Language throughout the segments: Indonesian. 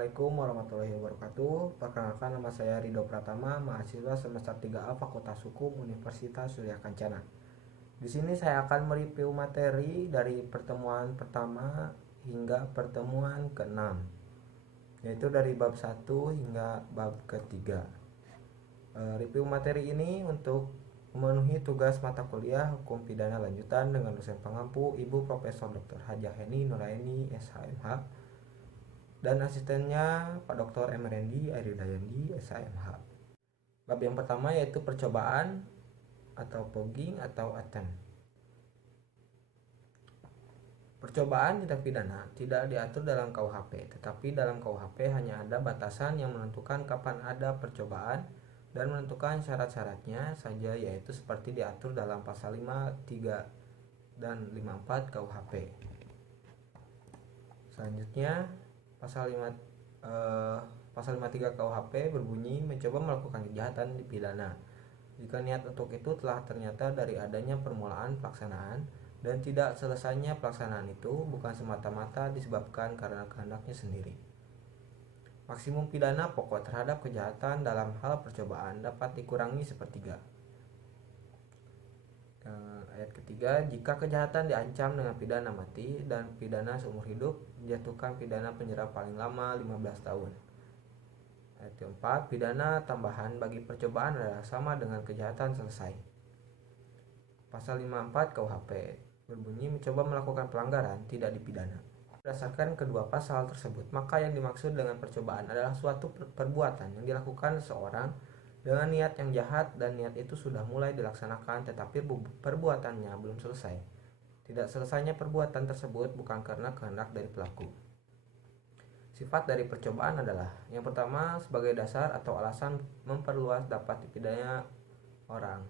Assalamualaikum warahmatullahi wabarakatuh. Perkenalkan, nama saya Rido Pratama, mahasiswa semester 3A Fakultas Hukum Universitas Surya Kencana. Di sini saya akan mereview materi dari pertemuan pertama hingga pertemuan ke-6, yaitu dari bab 1 hingga bab ketiga. Review materi ini untuk memenuhi tugas mata kuliah Hukum Pidana Lanjutan dengan dosen pengampu Ibu Profesor Dr. Hajah Heni Nuraini SHMH dan asistennya Pak Dr. Emerendi Airidayandi SHMH. Bab yang pertama yaitu percobaan atau fogging atau attempt. Percobaan tindak pidana tidak diatur dalam KUHP, tetapi dalam KUHP hanya ada batasan yang menentukan kapan ada percobaan dan menentukan syarat-syaratnya saja, yaitu seperti diatur dalam pasal 53 dan 54 KUHP. Selanjutnya Pasal 53 KUHP berbunyi mencoba melakukan kejahatan dipidana jika niat untuk itu telah ternyata dari adanya permulaan pelaksanaan dan tidak selesainya pelaksanaan itu bukan semata-mata disebabkan karena kehendaknya sendiri. Maksimum pidana pokok terhadap kejahatan dalam hal percobaan dapat dikurangi sepertiga. Ayat ketiga, jika kejahatan diancam dengan pidana mati dan pidana seumur hidup, dijatuhkan pidana penjara paling lama 15 tahun. Ayat keempat, pidana tambahan bagi percobaan adalah sama dengan kejahatan selesai. Pasal 54 KUHP berbunyi mencoba melakukan pelanggaran tidak dipidana. Berdasarkan kedua pasal tersebut, maka yang dimaksud dengan percobaan adalah suatu perbuatan yang dilakukan seseorang dengan niat yang jahat dan niat itu sudah mulai dilaksanakan tetapi perbuatannya belum selesai. Tidak selesainya perbuatan tersebut bukan karena kehendak dari pelaku. Sifat dari percobaan adalah yang pertama, sebagai dasar atau alasan memperluas dapat dipidana orang.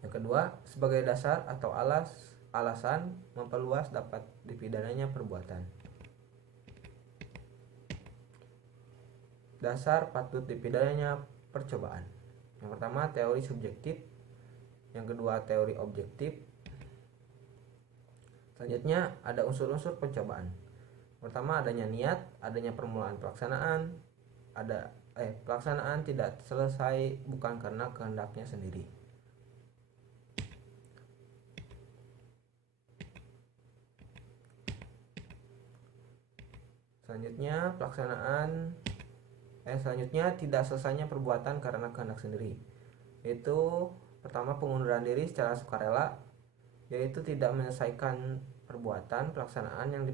Yang kedua, sebagai dasar atau alasan memperluas dapat dipidananya perbuatan. Dasar patut dipidananya percobaan. Yang pertama, teori subjektif. Yang kedua, teori objektif. Selanjutnya ada unsur-unsur percobaan. Pertama, adanya niat, adanya permulaan pelaksanaan, pelaksanaan tidak selesai bukan karena kehendaknya sendiri. Selanjutnya tidak selesainya perbuatan karena kehendak sendiri, yaitu pertama, pengunduran diri secara sukarela, yaitu tidak menyelesaikan perbuatan pelaksanaan yang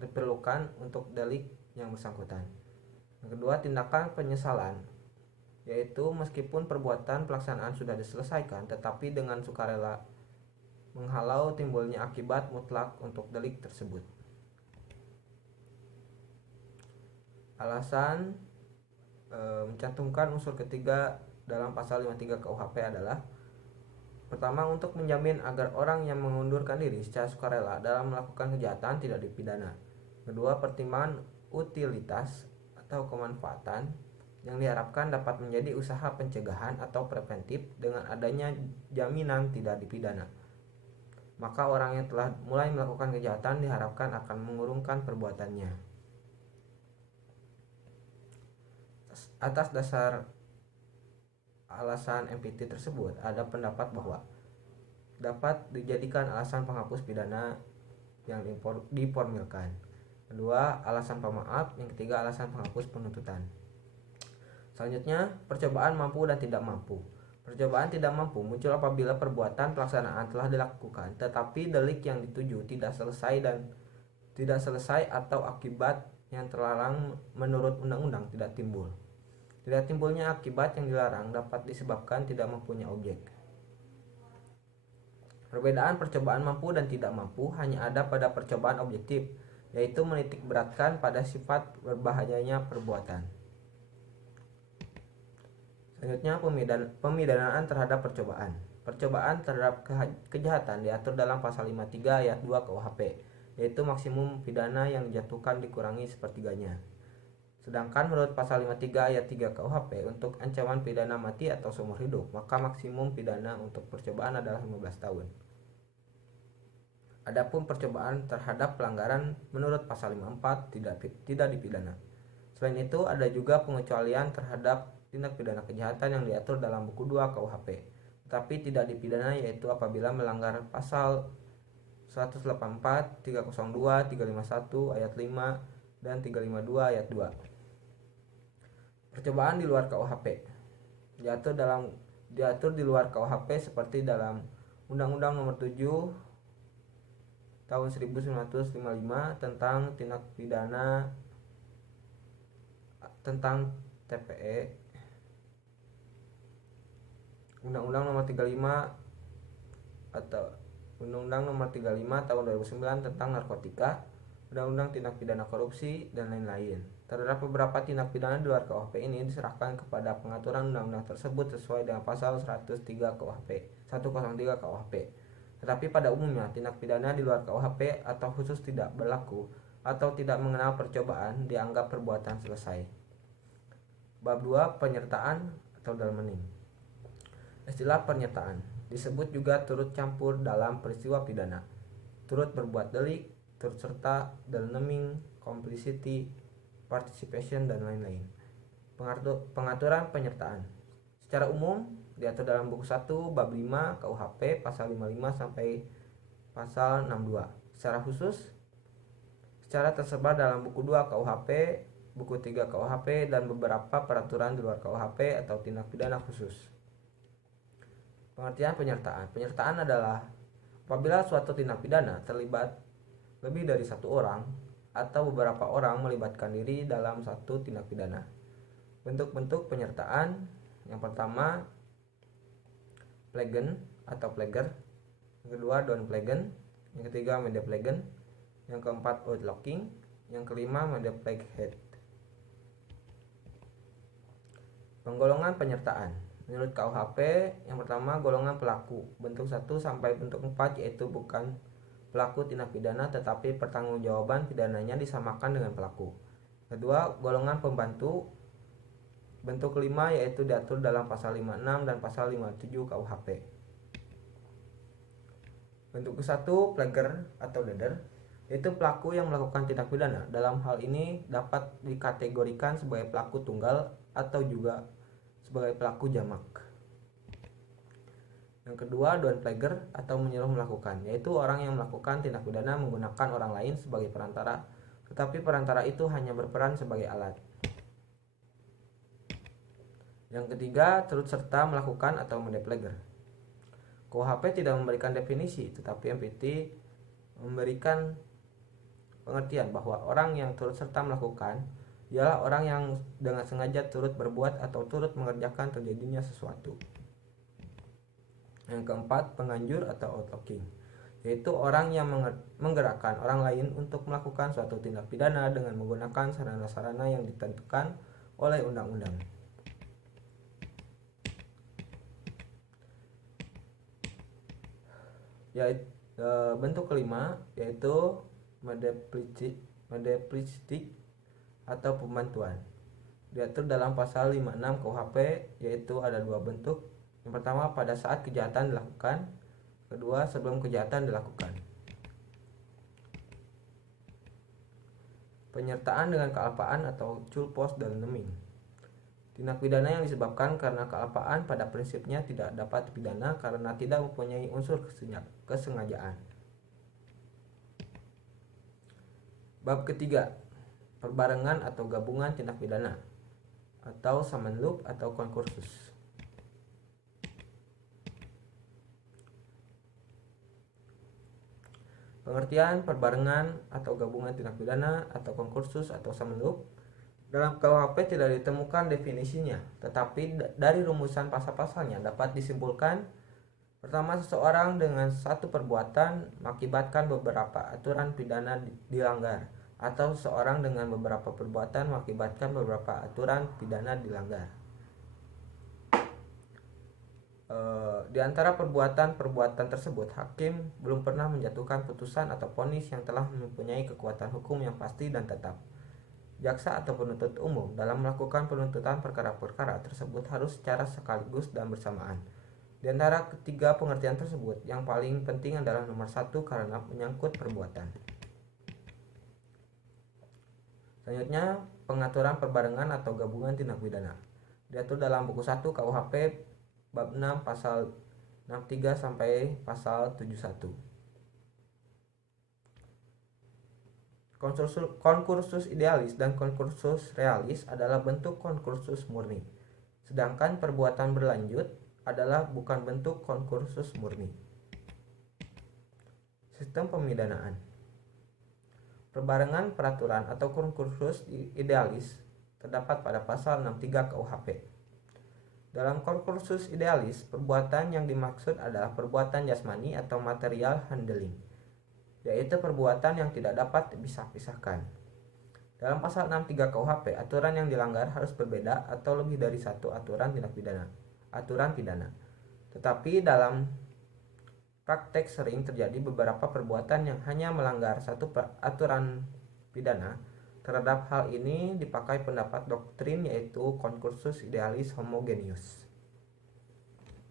diperlukan untuk delik yang bersangkutan. Yang kedua, tindakan penyesalan, yaitu meskipun perbuatan pelaksanaan sudah diselesaikan tetapi dengan sukarela menghalau timbulnya akibat mutlak untuk delik tersebut. Alasan mencantumkan unsur ketiga dalam pasal 53 KUHP adalah pertama, untuk menjamin agar orang yang mengundurkan diri secara sukarela dalam melakukan kejahatan tidak dipidana. Kedua, pertimbangan utilitas atau kemanfaatan yang diharapkan dapat menjadi usaha pencegahan atau preventif dengan adanya jaminan tidak dipidana. Maka orang yang telah mulai melakukan kejahatan diharapkan akan mengurungkan perbuatannya. Atas dasar alasan MPT tersebut, ada pendapat bahwa dapat dijadikan alasan penghapus pidana yang diformilkan. Kedua, alasan pemaaf. Yang ketiga, alasan penghapus penuntutan. Selanjutnya, percobaan mampu dan tidak mampu. Percobaan tidak mampu muncul apabila perbuatan pelaksanaan telah dilakukan tetapi delik yang dituju tidak selesai atau akibat yang terlarang menurut undang-undang tidak timbul. Tidak timbulnya akibat yang dilarang dapat disebabkan tidak mempunyai objek. Perbedaan percobaan mampu dan tidak mampu hanya ada pada percobaan objektif, yaitu menitik beratkan pada sifat berbahayanya perbuatan. Selanjutnya, pemidanaan terhadap percobaan. Percobaan terhadap kejahatan diatur dalam pasal 53 ayat 2 KUHP, yaitu maksimum pidana yang dijatuhkan dikurangi sepertiganya. Sedangkan menurut pasal 53 ayat 3 KUHP untuk ancaman pidana mati atau seumur hidup, maka maksimum pidana untuk percobaan adalah 15 tahun. Adapun percobaan terhadap pelanggaran menurut pasal 54 tidak dipidana. Selain itu, ada juga pengecualian terhadap tindak pidana kejahatan yang diatur dalam buku 2 KUHP, tetapi tidak dipidana, yaitu apabila melanggar pasal 184, 302, 351 ayat 5 dan 352 ayat 2. Percobaan di luar KUHP diatur di luar KUHP seperti dalam Undang-Undang Nomor 7 Tahun 1955 tentang tindak pidana tentang TPE, Undang-Undang Nomor 35 atau Undang-Undang Nomor 35 Tahun 2009 tentang narkotika, Undang-Undang Tindak Pidana Korupsi, dan lain-lain. Terhadap beberapa tindak pidana di luar KUHP ini diserahkan kepada pengaturan undang-undang tersebut sesuai dengan pasal 103 KUHP, 103 KUHP. Tetapi pada umumnya tindak pidana di luar KUHP atau khusus tidak berlaku atau tidak mengenal percobaan dianggap perbuatan selesai. Bab 2, penyertaan atau dalmening. Istilah penyertaan disebut juga turut campur dalam peristiwa pidana, turut berbuat delik, turut serta, dalmening, complicity, participation, dan lain-lain. Pengaturan penyertaan secara umum diatur dalam buku 1 bab 5 KUHP pasal 55 sampai pasal 62. Secara khusus secara tersebar dalam buku 2 KUHP, buku 3 KUHP, dan beberapa peraturan di luar KUHP atau tindak pidana khusus. Pengertian penyertaan. Penyertaan adalah apabila suatu tindak pidana terlibat lebih dari satu orang atau beberapa orang melibatkan diri dalam satu tindak pidana. Bentuk-bentuk penyertaan: yang pertama, plegen atau pleger; yang kedua, downplegen; yang ketiga, medplegen; yang keempat, outlocking; yang kelima, medpleghead. Penggolongan penyertaan menurut KUHP: yang pertama, golongan pelaku bentuk 1 sampai bentuk 4, yaitu bukan pelaku tindak pidana tetapi pertanggungjawaban pidananya disamakan dengan pelaku. Kedua, golongan pembantu bentuk kelima, yaitu diatur dalam pasal 56 dan pasal 57 KUHP. Bentuk ke-1, pleger atau leader, yaitu pelaku yang melakukan tindak pidana. Dalam hal ini dapat dikategorikan sebagai pelaku tunggal atau juga sebagai pelaku jamak. Yang kedua, downpleger atau menyuruh melakukan, yaitu orang yang melakukan tindak pidana menggunakan orang lain sebagai perantara, tetapi perantara itu hanya berperan sebagai alat. Yang ketiga, turut serta melakukan atau medpleger. KUHP tidak memberikan definisi, tetapi MPT memberikan pengertian bahwa orang yang turut serta melakukan ialah orang yang dengan sengaja turut berbuat atau turut mengerjakan terjadinya sesuatu. Yang keempat, penganjur atau outlocking, yaitu orang yang menggerakkan orang lain untuk melakukan suatu tindak pidana dengan menggunakan sarana-sarana yang ditentukan oleh undang-undang. Yaitu bentuk kelima, yaitu medplistik atau pembantuan, diatur dalam pasal 56 KUHP, yaitu ada dua bentuk. Yang pertama, pada saat kejahatan dilakukan; kedua, sebelum kejahatan dilakukan. Penyertaan dengan kealpaan atau culpos dan neming. Tindak pidana yang disebabkan karena kealpaan pada prinsipnya tidak dapat dipidana karena tidak mempunyai unsur kesengajaan. Bab ketiga, perbarengan atau gabungan tindak pidana atau samenloop atau konkursus. Pengertian perbarengan atau gabungan tindak pidana atau konkursus atau samenloop. Dalam KUHP tidak ditemukan definisinya, tetapi dari rumusan pasal-pasalnya dapat disimpulkan: pertama, seseorang dengan satu perbuatan mengakibatkan beberapa aturan pidana dilanggar, atau seseorang dengan beberapa perbuatan mengakibatkan beberapa aturan pidana dilanggar. Di antara perbuatan tersebut, hakim belum pernah menjatuhkan putusan atau vonis yang telah mempunyai kekuatan hukum yang pasti dan tetap. Jaksa atau penuntut umum dalam melakukan penuntutan perkara-perkara tersebut harus secara sekaligus dan bersamaan Di antara ketiga pengertian tersebut, yang paling penting adalah nomor 1 karena menyangkut perbuatan. Selanjutnya, pengaturan perbarengan atau gabungan tindak pidana. Diatur dalam buku 1 KUHP bab 6 pasal 63 sampai pasal 71. Konkursus idealis dan konkursus realis adalah bentuk konkursus murni, sedangkan perbuatan berlanjut adalah bukan bentuk konkursus murni. Sistem pemidanaan. Perbarengan peraturan atau konkursus idealis terdapat pada pasal 63 KUHP. Dalam konkursus idealis, perbuatan yang dimaksud adalah perbuatan jasmani atau material handling, yaitu perbuatan yang tidak dapat dipisah-pisahkan. Dalam pasal 63 KUHP, aturan yang dilanggar harus berbeda atau lebih dari satu aturan pidana. Tetapi dalam praktek sering terjadi beberapa perbuatan yang hanya melanggar satu aturan pidana. Terhadap hal ini dipakai pendapat doktrin, yaitu konkursus idealis homogeneus.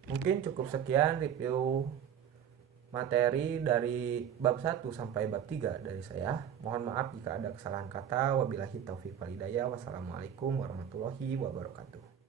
Mungkin cukup sekian review materi dari bab 1 sampai bab 3 dari saya. Mohon maaf jika ada kesalahan kata. Wabillahi taufiq wal hidayah. Wassalamualaikum warahmatullahi wabarakatuh.